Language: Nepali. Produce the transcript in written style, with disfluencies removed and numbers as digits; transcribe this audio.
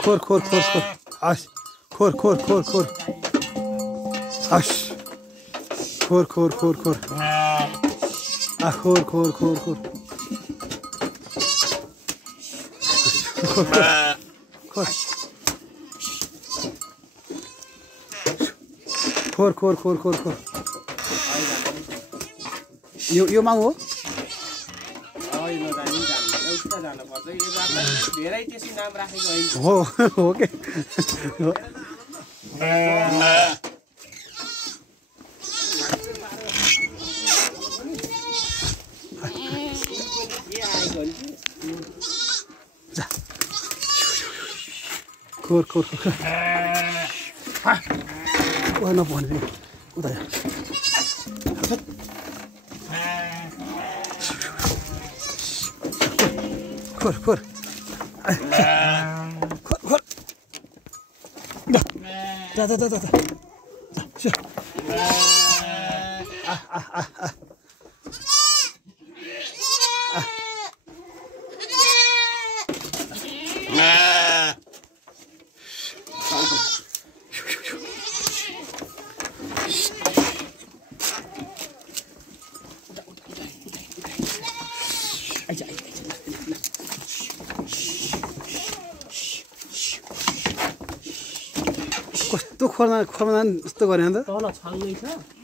खोर खोर खोर खोर हस् खोर खोर खोर खोर हस् खोर खोर खोर खोर खोर खोर खोर खोर खोर खोर खोर खोर खोर यो माउ हो हो हो के खोर खोर खोर नपर्ने उता खोर खोर खोर खोर जा जा जा जा कस्तो खोरमा खोरमा यस्तो गरे अन्त तल छाल्नै छ